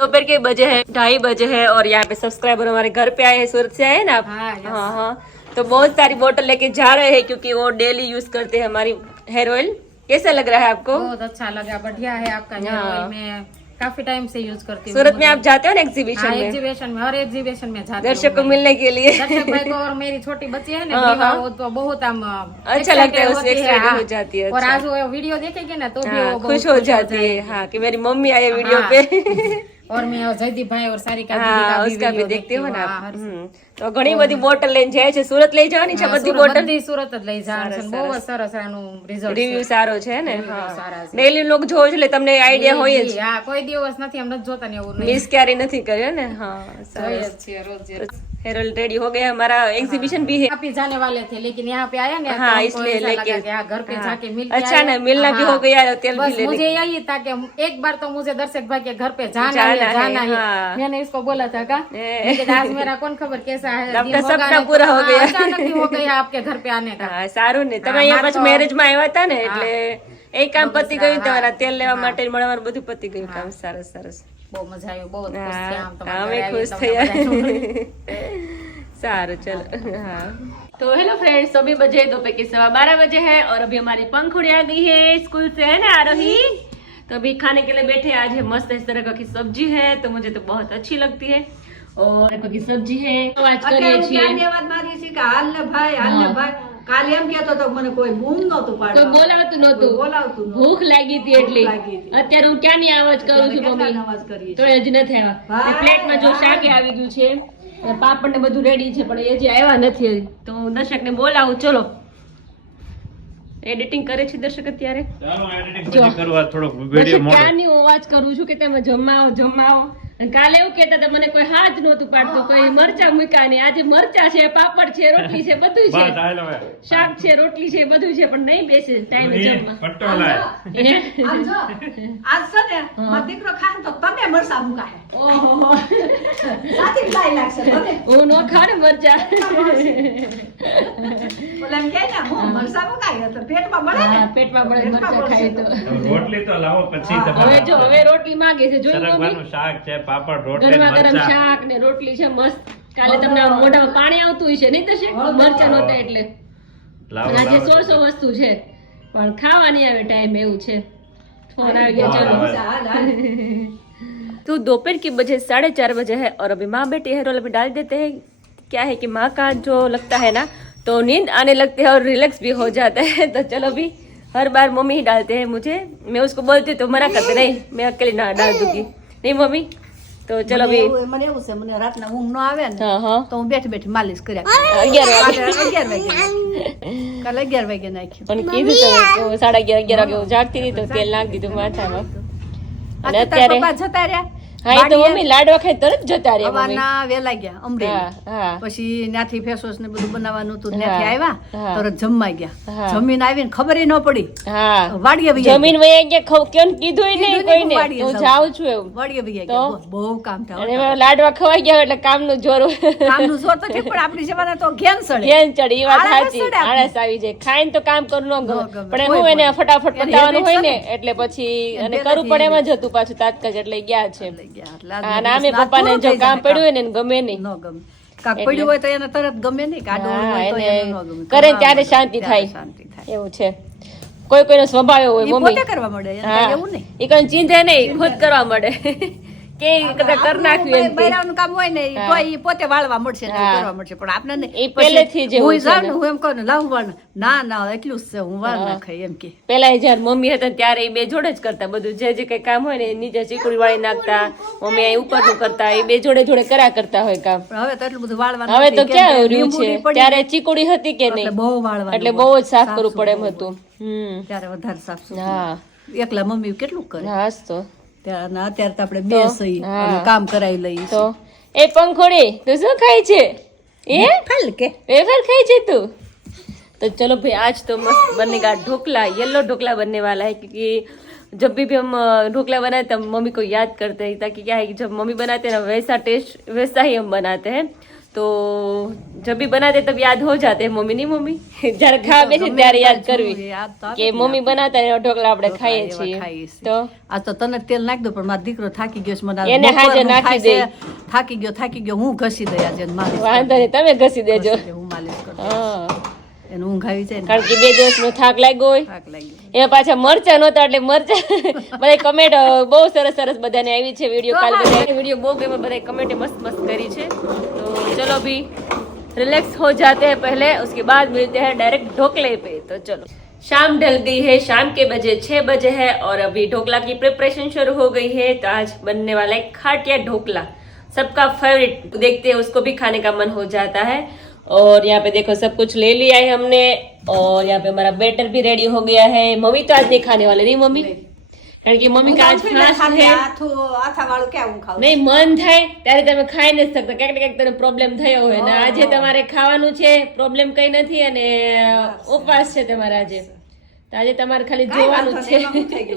दोपहर के बजे है 2:30 बजे है और यहाँ पे सब्सक्राइबर हमारे घर पे आए हैं, सूरत से आए हैं ना आप? हाँ, तो बहुत सारी बोतल लेके जा रहे हैं क्योंकि वो डेली यूज करते हैं हमारी हेयर ऑयल। कैसा लग रहा है आपको? बहुत अच्छा लगा, बढ़िया है आपका हेयर ऑयल। मैं काफी टाइम से यूज करती हूँ। सूरत में आप जाते हो ना एग्जीबिशन में? एग्जीबिशन में, हर एग्जीबिशन में जाती हूँ दर्शक को मिलने के लिए। दर्शक भाई को, और मेरी छोटी बच्ची है ना, वो तो बहुत हम अच्छा लगता है, उससे एक्साइटेड हो जाती है। और आज वो वीडियो देखेगी ना तो भी वो खुश हो जाती है। हाँ, कि मेरी मम्मी आई है वीडियो पे। और मैं जयदीप भाई और सारिका उसका भी देखते हो ना। તો ઘણી બધી બોટલ લઈને જાય છે, સુરત લઈ જવાની છે બધી બોટલ? સુરત જ લઈ જવાનું છે, બહુ સરસ આનું રિઝલ્ટ, રિવ્યુ સારો છે ને? ડેલી લોક જોવો એટલે તમને આઈડિયા હોય જ। હા, કોઈ દિવસ નથી हम નથી જોતા ને, એવું મિસ ક્યારે નથી કર્યો ને? हाँ, સરસ છે રોજ। हेयर ऑयल रेडी हो गया, हमारा एग्जीबिशन भी है। आप ही जाने वाले थे लेकिन यहाँ पे आया ना, हाँ, तो इसलिए ऐसा लगा लेके कि हाँ, घर पे जाके मिल के अच्छा आए। ना, मिलना भी हो गया, तेल भी बस ले मुझे यही था कि एक बार तो मुझे दर्शक भाई के घर पे जाना है। मैंने इसको बोला था का, लेकिन आज मेरा कौन खबर कैसा है, आपका सपना पूरा हो गया, अचानक ही हो गया आपके घर पे आने का। સારું ને, તમે અહીંયા પછી મેરેજ માં આવ્યા હતા ને એટલે એ કામ પતી ગયું, તમારા તેલ લેવા માટે મળવાનું બધું પતી ગયું કામ। સરસ સરસ, બહુ મજા આવી, બહુ ખુશ થયા અમે खुश થયા। सारो चलो। हाँ, तो हेलो फ्रेंड्स, अभी बजे दोपहर के 12:15 बजे है और अभी हमारी पंखुड़ी आ गई है स्कूल से, है ना आरोही? तो अभी खाने के लिए बैठे। आज है मस्त इस तरह की सब्जी है, तो मुझे तो बहुत अच्छी लगती है। और की सब्जी है आज करिए છીએ। ધન્યવાદ મારી છે કે હાલ ને ભાઈ કાલે એમ કહેતો તો મને કોઈ બૂમ નહોતું પાડતો, કોઈ બોલાવતું નહોતું, બોલાવતું નહોતું। ભૂખ લાગી હતી એટલે અત્યારે હું ક્યાંની અવાજ કરું છું મમ્મી? અવાજ કરીએ તો હજી નથી આવ્યા। પ્લેટમાં જો શાક આવી ગયું છે, પાપડ ને બધું રેડી છે, પણ એ હજી આવ્યા નથી હજી। તો હું દર્શક ને બોલાવું, ચલો। એડિટિંગ કરે છે દર્શક અત્યારે। ક્યાંની અવાજ કરું છું કે તમે જમાવો। અને કાલે એવું કહેતા હતા મને કોઈ હાથ નહોતું પાડતું, કોઈ મરચા મૂક્યા નહીં। આજે મરચા છે, પાપડ છે, રોટલી છે, બધું છે, શાક છે, રોટલી છે, બધું છે, પણ નહીં બેસે ટાઈમે જમવા। આજ છે ને મારો દીકરો ખાય તો તમે મરસા મુકાય, ઓહો, સાચી લાઈ લાગશે તમે। હું નો ખાને મરચા। ઓલા એમ કહે ને હું મરસા મુકાય તો પેટમાં બળે ને, પેટમાં બળે મરચા ખાય તો। રોટલી તો લાવો પછી હવે જો હવે રોટલી માંગે છે, જોઈ મમ્મી, શાક છે, પાપડ, રોટલી, ગરમા ગરમ મરચાં। શાક ને રોટલી છે મસ્ત। કાલે તમને મોઢામાં પાણી આવતું હશે નહીં તો મરચા નહોતા એટલે। લાવો, આજે લાવો। 100 વસ્તુ છે પણ ખાવાની આવે ટાઈમ, એવું છે। फोन आ गया, चलो। तो दोपहर की बजे 4:30 बजे है और अभी माँ बेटी हेयर ऑयल अभी डाल देते हैं। क्या है कि माँ का जो लगता है ना तो नींद आने लगती है और रिलैक्स भी हो जाता है। तो चलो अभी हर बार मम्मी ही डालते हैं मुझे, मैं उसको बोलती हूँ तो मना करते, नहीं मैं अकेले ना डाल दूंगी, नहीं मम्मी। तो चलो अभी મને એવું છે, મને રાતના ઊંઘ ન આવે ને हाँ हाँ તો હું બેઠી બેઠી માલિશ કર્યા 11 વાગે 11 વાગે કાલે 11 વાગે નાખ્યું। પણ કીધું તો 11:30 વાગે હું જાગતી હતી તો તેલ નાખી દીધું માથામાં। અને અત્યારે પપ્પા જતા રહ્યા, હા એ તો મમ્મી લાડવા ખાઈ તરત જતા રહ્યા મમ્મી। હવાના વેલા ગયા અમરેલી, હા પછી ત્યાંથી ફેસ વોશ ને બધું બનાવવાનું હતું, હા, ત્યાંથી આવ્યા હા। તરત જમવા ગયા, હા। જમીને આવીને ખબર ન પડી હા વાડીએ વહી ગયા, જમીન વયા ગયા, કેમ કીધું નહીં કોઈને, વાડીએ હું જાઉં જાઉં છું એવું। વાડીએ વહી તો? ગયા, બહુ કામ અને થાય એમાં લાડવા ખવાઈ ગયા એટલે કામનું જોર કામનું જોર તો ઠીક, પણ આપણી જમાના તો ઘેન સડે, ઘેન ચડી, એ વાત આળસ સાચી, ચડે આપણે। આળસ આવી જાય, ખાઈને તો કામ કરવું ન ગમે, ગમે, પણ કોઈ હું એને પણ। ફટાફટ એને પતાવવાનું હોય ને habit એટલે પછી અને એને કરવું પડે એમ પહેલેથી જ હતું પાછું તાત્કાલિક, એટલે ગયા છે। લઈ ગયા, એટલે આ અને આમે દિવસ પપ્પાને પૂરું જો થઈ કામ જાય, પડ્યું હોય ને એને ગમે નહીં, ન ગમે, કાંક પડ્યું હોય તો એને તરત ગમે નહીં, કાઢવું હા, હોય તો એને એને ન ગમે, કરે કરવા ત્યારે મળે, શાંતિ ત્યારે થાય, શાંતિ થાય, એવું છે। કોઈ કોઈનો સ્વભાવ એવો હોય ઈ મમ્મી, પોતે કરવા મળે, એને હા કાંઈ એવું નહીં। એ કોઈ ચીંધે નહીં, ખુદ કરવા મળે કે કદાચ કરી નાખ્યું એમ કે। બૈરાનું કામ હોય ને હા। તો ઈ પોતે વાળવા મળશે ને હા। કરવા મળશે, પણ આપણે નહીં। ઈ પહેલેથી જ એવું હું છે જાઉં ને। ને, હું એમ કહું ને લાવ વાળ, ના ના એટલું જ છે, હું વાળ હા। નાખાય એમ કે। પેલા જયારે મમ્મી હતા ત્યારે એ બે જોડે જ કરતા બધું, જે જે કઈ કામ હોય ને એ નીચે ચીકુડી વાળી નાખતા, મમ્મી અહીં ઉપરનું કરતા, એ બે જોડે જોડે કર્યા કરતા હોય કામ। પણ હવે તો એટલું બધું વાળવાનું હવે તો નથી, કેમ ક્યાં કે રહ્યું લીંબુડી છે, પડી ત્યારે ચીકુડી હતી કે એટલે નહીં, બહુ વાળવાનું એટલે હોય, બહુ જ સાફ કરવું સાફ પડે એમ સુથરું હતું। ત્યારે વધારે સાફ સુથરું। હા એકલા મમ્મી કેટલું કરે, હા તો ત્યારે ના અત્યારે તો આપણે બે સહી હા। અને કામ કરાવી લઈએ તો એ પંખોડી તું શું ખાય છે? એ ફાલ કે वेफर खाई छे तू? तो चलो भाई आज तो मस्त बनेगा ढोकला, येलो ढोकला बनने वाला है, क्योंकि जब भी हम ढोकला बनाते हैं मम्मी को याद करते हैं, ताकि क्या है कि जब मम्मी बनाते हैं ना वैसा टेस्ट वैसा ही हम बनाते हैं। तो जब भी बनाते तब याद हो जाते हैं मम्मी नहीं मम्मी જ્યારે ખાવા બેસે ત્યારે યાદ કરવી કે મમ્મી બનાવતા ને ઢોકળા આપણે ખાઈએ છીએ તો આ તો તને તેલ નાખી દો પણ મારો દીકરો થાકી ગયો છે મને એને હાજર નાખી દે થાકી ગયો હું ઘસી દઈ આજે માલિશ વાંધો નહીં તમે ઘસી દેજો હું માલિશ કરું હા એને ઊંઘ આવી જાય ને કારણ કે 2 દિવસનો થાક લાગ્યો હોય થાક લાગી એમાં પાછા મરચા નહોતા એટલે મરચા બધા કમેન્ટ બહુ સરસ સરસ બધાને આવી છે વિડીયો કાલ બધા વિડીયો બહુ ગમે બધા કમેન્ટ મસ્ત મસ્ત કરી છે तो चलो अभी रिलैक्स हो जाते हैं पहले उसके बाद मिलते हैं डायरेक्ट ढोकले पे तो चलो शाम ढल गई है शाम के बजे 6 बजे है और अभी ढोकला की प्रिपरेशन शुरू हो गई है तो आज बनने वाला है खाटिया ढोकला सबका फेवरेट देखते हैं उसको भी खाने का मन हो जाता है और यहाँ पे देखो सब कुछ ले लिया है हमने और यहाँ पे हमारा बैटर भी रेडी हो गया है मम्मी तो आज नहीं खाने वाले नहीं मम्मी કારણ કે મમ્મી કે આજ ફાસ્ટ છે આથાવાળું ક્યાં હું ખાઉં નહીં મન થાય ત્યારે તમે ખાઈ નથી શકતા ક્યાંક ને ક્યાંક તને પ્રોબ્લેમ થયો હોય ને આજે તમારે ખાવાનું છે પ્રોબ્લેમ કઈ નથી અને ઉપવાસ છે તમારે આજે તો આજે તમારે ખાલી જોવાનું છે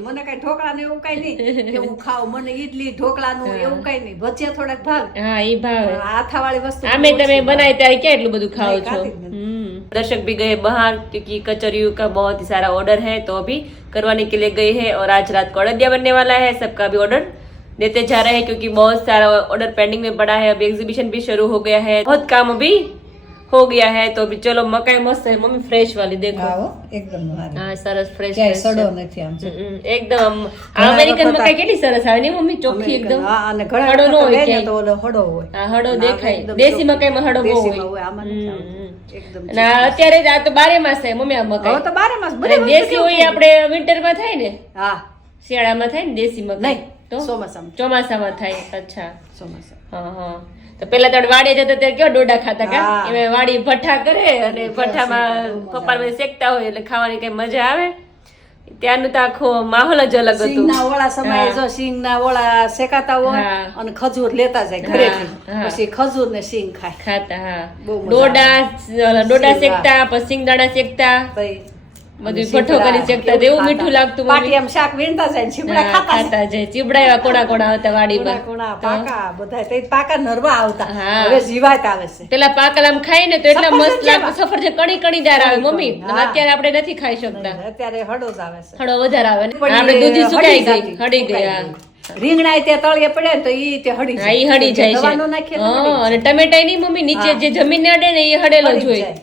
મને કઈ ઢોકળા ને એવું કઈ નહીં કે હું ખાઉં મને ઈડલી ઢોકળા નું એવું કઈ નહીં ભજીયા થોડાક ભાગ હા એ ભાવે આથાવાળી વસ્તુ આમે તમે બનાવી ત્યારે ક્યાં એટલું બધું ખાઓ છો दर्शक भी गए बाहर क्योंकि कचौरियों का बहुत ही सारा ऑर्डर है तो अभी करवाने के लिए गए हैं और आज रात को अड़दिया बनने वाला है सबका भी ऑर्डर देते जा रहे हैं क्योंकि बहुत सारा ऑर्डर पेंडिंग में पड़ा है अभी एग्जीबिशन भी शुरू हो गया है बहुत काम अभी हो गया है तो अभी चलो मकाई मस्त है मम्मी फ्रेश वाली देखो એકદમ हाँ सरस फ्रेश સડો નથી આમ एकदम અમેરિકન મકાઈ કેટલી સરસ આવે ને મમ્મી ચોખ્ખી એકદમ હા અને ઘણા હડો નો હોય ને તો ઓલો હડો હોય હા હડો દેખાય દેશી મકાઈમાં હડો બહુ હોય આમાં નથી આવતું. એકદમ અને અત્યારે આ તો 12 માસ થાય મમ્મી આ મકાઈ હવે તો 12 માસ અને દેશી હોય આપણે વિન્ટર માં થાય ને હા શિયાળામાં થાય ને દેશી મકાઈ તો ચોમાસામાં થાય અચ્છા ચોમાસા હા હા તો પેલા તો વાડીએ જતા ત્યારે કેવો ડોડા ખાતા કા એમાં વાડી ભઠ્ઠા કરે અને ભઠ્ઠામાં પપ્પા બધા શેકતા હોય એટલે ખાવાની કઈ મજા આવે ત્યારનું તો આખો માહોલ જ અલગ હતો સિંગના ઓળા સમયે જો સિંગના ઓળા શેકાતા હોય અને ખજૂર લેતા જાય ઘરેથી પછી ખજૂર ને સિંગ ખાતા હા ડોડા શેકતા પછી સિંગદાણા શેકતા બધું ભઠ્ઠો કરી શેકતા એવું મીઠું લાગતું પાટિયામાં શાક વીણતા જાય ચીબડા ખાતા જાય ચીબડા એવા કોણા કોણા આવતા વાડીમાં કોણા પાકા બધા તે પાકા નરવા આવતા હવે જીવાત આવે છે પેલા પાકા આમ ખાઈ ને તો એટલા મસ્ત લાગે સફરજન કણી કણીદાર આવે મમ્મી અત્યારે આપણે નથી ખાઈ શકતા અત્યારે હળો જ આવે છે હળો વધારે આવે ને આપણે દૂધી સુકાઈ ગઈ હળી ગયા રીંગણા તે તળિયે પડે તો ઈ તે હળી જાય ઈ હળી જાય છે અને ટમેટા ની મમ્મી નીચે જે જમીન અડે ને એ હળેલો જ હોય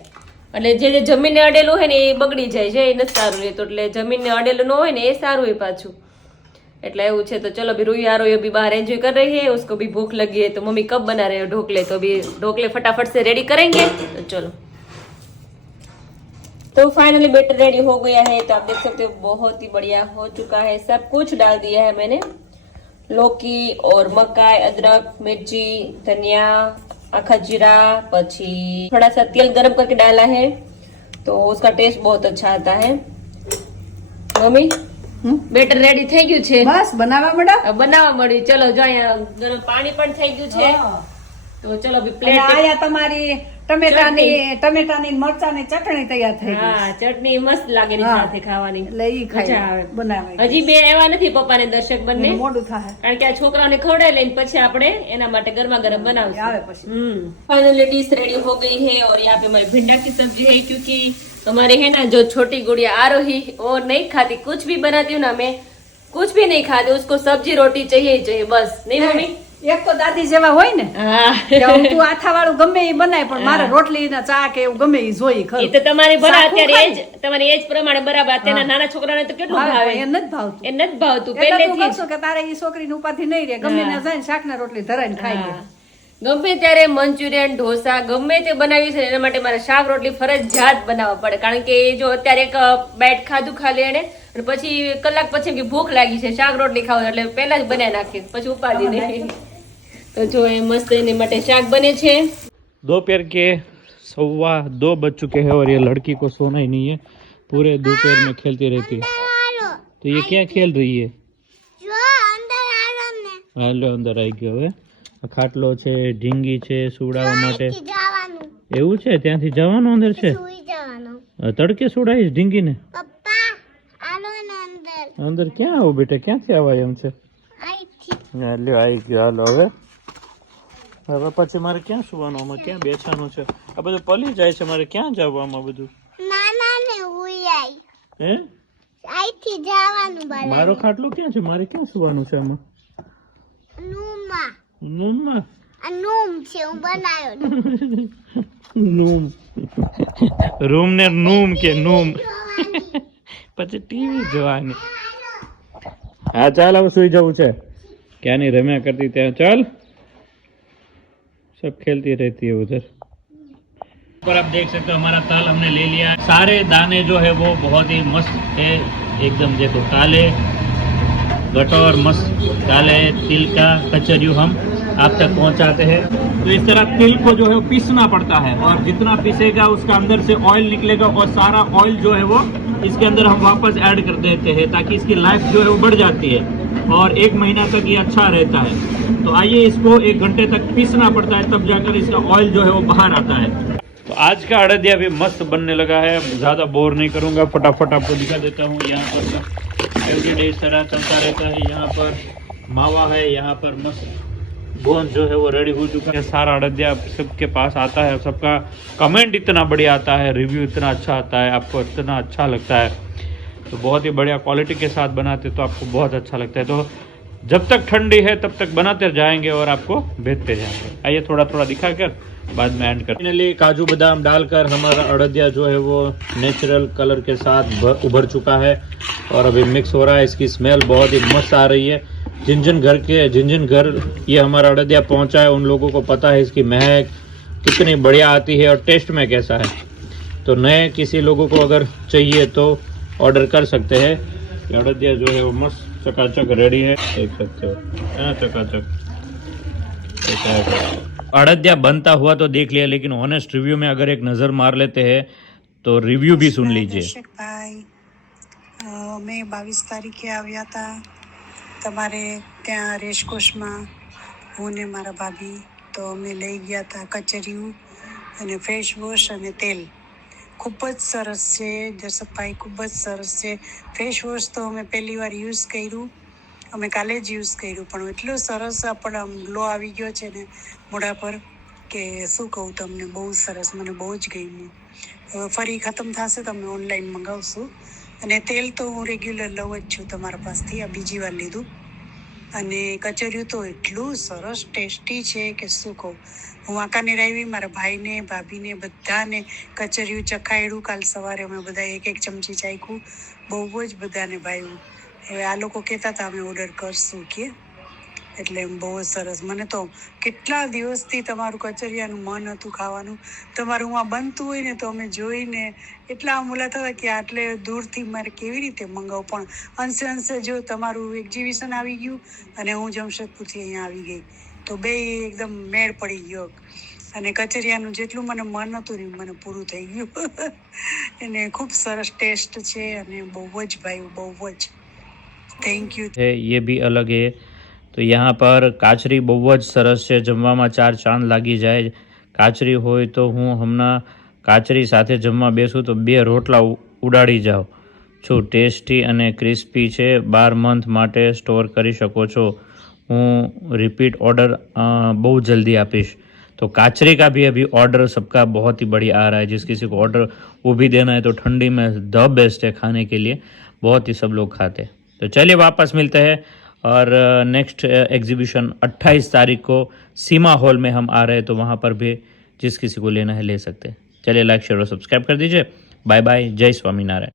એટલે જે જમીનને અડેલું હોય ને એ બગડી જાય છે એ નથી સારું રહેતું એટલે જમીનને અડેલું ન હોય ને એ સારું હોય પાછું એટલે એવું છે તો ચલો अभी रूही आ रही है अभी बाहर एंजॉय कर रही है उसको भी भूख लगी है तो मम्मी कब बना रहे हो ढोकले तो अभी ढोकले फटाफट से रेडी करेंगे तो चलो तो फाइनली बैटर रेडी हो गया है तो आप देख सकते हो बहुत ही बढ़िया हो चुका है सब कुछ डाल दिया है मैंने लौकी और मकाई अदरक मिर्ची धनिया आखा जीरा પછી थोड़ा सा तेल गरम करके डाला है तो उसका टेस्ट बहुत अच्छा आता है मम्मी બેટર રેડી થઈ ગયું છે બસ બનાવવા મળ્યા બનાવવા મળી ચલો જો અહીંયા ગરમ પાણી પણ થઈ ગયું છે તો ચલો અભી પ્લેટ આયા તમારી ટમેટાની મરચાની ચટણી તૈયાર થઈ ગઈ હા ચટણી મસ્ત લાગે ની સાથે ખાવાની એટલે ઈ ખાઈ બનાવે હજી બે એવા નથી પપ્પાને દર્શક બંને મોડું થાય કારણ કે આ છોકરાઓને ખવડાવી લઈને પછી આપણે એના માટે ગરમા ગરમ બનાવશું આવે પછી फाइनली डिश रेडी हो गई है और यहाँ पे हमारी भिंडा की सब्जी है क्योंकि हमारे है ना जो छोटी गुड़िया आरोही वो नहीं खाती कुछ भी बनाती हूँ ना मैं कुछ भी नहीं खाती उसको सब्जी रोटी चाहिए ही चाहिए बस नहीं मम्मी એક તો દાદી જેવા હોય ને તું આથા વાળું ગમે એ બનાય પણ મારે રોટલી ને ચા કે એવું ગમે એ જોઈ ખરું એ તો તમારી ભરા અત્યારે તમારી એજ પ્રમાણે બરાબર તેના નાના છોકરાને તો કેટલું ભાવે એ નથી ભાવતું એ નથી ભાવતું એટલે તું પહેલેથી કરશો કે તારે ઈ છોકરીની ઉપાધિ નહીં રહે ગમે ને જાય શાક ને રોટલી ધરાઈને ખાઈ લે ગમે ત્યારે મંચુરિયન ઢોસા ગમે તે બનાવી છે એના માટે મારે શાક રોટલી ફરજિયાત બનાવવા પડે કારણ કે જો અત્યારે એક બાઈટ ખાધું ખાલી એને અને પછી કલાક પછી કે ભૂખ લાગી છે શાક રોટલી ખાવ એટલે પહેલા જ બનાવી નાખી પછી ઉપાડી નહીં तो जो है मस्त इन्हें मटे शाक बने छे दोपहर के 2:15 बज चुके हैं और ये लड़की को सोना ही नहीं है पूरे दोपहर में खेलती रहती है तो ये क्या खेल रही है હાલો અંદર આવી ગયો હવે ખાટલો છે ઢીંગી છે સુડાવવા માટે એવું છે ત્યાંથી જવાનું અંદર છે તડકે સુડાઈશ ઢીંગીને અંદર ક્યાં આવું બેટા ક્યાંથી આવાય એમ છે લ્યો આવી ગયો હાલો હવે હવે પછી મારે ક્યાં સુવાનું, આમાં ક્યાં બેસવાનું છે? આ બધું પલી જાય છે, મારે ક્યાં જવું આમાં બધું? હે મારો ખાટલો ક્યાં છે? મારે ક્યાં સુવાનું છે આમાં? રૂમમાં રૂમ રૂમ ને નૂમ કે નૂમ પછી ટીવી જોવાની. હા ચાલ હવે સુઈ જવું છે. ક્યાંની રમ્યા કરતી ત્યાં. ચાલ सब खेलती रहती है उधर. पर आप देख सकते हो हमारा ताल हमने ले लिया. सारे दाने जो है वो बहुत ही मस्त है एकदम. देखो काले गटोर मस्त काले तिल का कचरियों हम आप तक पहुंचाते हैं. तो इस तरह तिल को जो है वो पीसना पड़ता है और जितना पीसेगा उसका अंदर से ऑयल निकलेगा और सारा ऑयल जो है वो इसके अंदर हम वापस ऐड कर देते हैं ताकि इसकी लाइफ जो है वो बढ़ जाती है और 1 महीना तक ये अच्छा रहता है. तो आइए इसको 1 घंटे तक पीसना पड़ता है तब जाकर इसका ऑयल जो है वो बाहर आता है. तो आज का अड़दिया भी मस्त बनने लगा है. ज़्यादा बोर नहीं करूँगा, फटाफट आपको दिखा देता हूँ. यहाँ पर एवरीडे इस तरह चलता रहता है. यहाँ पर मावा है, यहाँ पर मस्त गोंद जो है वो रेडी हो चुका है. सारा अड़दिया सबके पास आता है. सबका कमेंट इतना बढ़िया आता है, रिव्यू इतना अच्छा आता है, आपको इतना अच्छा लगता है. तो बहुत ही बढ़िया क्वालिटी के साथ बनाते तो आपको बहुत अच्छा लगता है. तो जब तक ठंडी है तब तक बनाते जाएंगे और आपको भेजते जाएंगे. आइए थोड़ा थोड़ा दिखा कर बाद में एंड कर. फाइनली काजू बादाम डालकर हमारा अड़दिया जो है वो नेचुरल कलर के साथ उभर चुका है और अभी मिक्स हो रहा है. इसकी स्मेल बहुत ही मस्त आ रही है. जिन जिन घर ये हमारा अड़दिया पहुंचा है उन लोगों को पता है इसकी महक कितनी बढ़िया आती है और टेस्ट में कैसा है. तो नए किसी लोगों को अगर चाहिए तो ऑर्डर कर सकते हैं. अड़दिया जो है वो मस्त चकाचक रेडी है, देख सकते हो है ना, चकाचक. अड़दिया बनता हुआ तो देख लिया, लेकिन ऑनेस्ट रिव्यू में अगर एक नज़र मार लेते हैं तो रिव्यू भी सुन लीजिए. ભાઈ મેં 22 તારીખે આવ્યા હતા તમારે ત્યાં રેસકોર્સમાં, હું ને મારા ભાભી. તો અમે લઈ ગયા હતા કચરિયું અને ફેસ વોશ અને તેલ. ખૂબ જ સરસ છે દર્શકભાઈ, ખૂબ જ સરસ છે. ફેસ વોશ તો અમે પહેલી વાર યુઝ કર્યું, અમે કાલે જ યુઝ કર્યું, પણ એટલો સરસ આપણને આમ ગ્લો આવી ગયો છે ને મોઢા પર કે શું કહું તમને. બહુ સરસ, મને બહુ જ ગમ્યું. ફરી ખતમ થશે તો અમે ઓનલાઈન મંગાવશું. અને તેલ તો હું રેગ્યુલર લઉં જ છું તમારા પાસથી, આ બીજી વાર લીધું. અને કચરિયું તો એટલું સરસ ટેસ્ટી છે કે શું કહું. હું વાંકાનેર આવી, મારા ભાઈને ભાભીને બધાને કચરિયું ચખાડ્યું. કાલ સવારે અમે બધા 1 ચમચી ચાખ્યું, બહુ જ બધાને ભાવ્યું. હવે આ લોકો કહેતા હતા અમે ઓર્ડર કરશું કે, એટલે બહુ જ સરસ. મને તો કેટલા દિવસથી તમારું કચરિયાનું મન હતું ખાવાનું. તમારું આ બનતું હોય ને તો અમે જોઈને એટલા આમૂલા થતા કે આટલે દૂરથી મારે કેવી રીતે મંગાવું. પણ અંશે અંશે જો તમારું એક્ઝિબિશન આવી ગયું અને હું જમશેદપુરથી અહીંયા આવી ગઈ તો બે એકદમ મેળ પડી ગયો. અને કચરિયાનું જેટલું મને મન હતું ને મને પૂરું થઈ ગયું. એને ખૂબ સરસ ટેસ્ટ છે અને બહુ જ ભાવ્યું, બહુ જ. Thank you. ये भी अलग है. તો यहाँ પર કાચરી બહુ જ સરસ છે, જમવામાં 4 ચાંદ લાગી જાય. કાચરી હોય તો હું હમણાં કાચરી સાથે જમવા બેસું તો 2 રોટલા ઉડાડી જાઉં છું. ટેસ્ટી અને ક્રિસ્પી છે, 12 મંથ માટે સ્ટોર કરી શકો છો. હું रिपीट ऑर्डर बहुत जल्दी आपीश. तो काचरी का भी अभी ऑर्डर सबका बहुत ही बढ़िया आ रहा है. जिस किसी को ऑर्डर वो भी देना है तो ठंडी में द बेस्ट है खाने के लिए, बहुत ही सब लोग खाते हैं. तो चलिए वापस मिलते हैं और नेक्स्ट एग्जीबिशन 28 तारीख को सीमा हॉल में हम आ रहे हैं, तो वहाँ पर भी जिस किसी को लेना है ले सकते हैं. चलिए लाइक शेयर और सब्सक्राइब कर दीजिए. बाय बाय, जय स्वामीनारायण.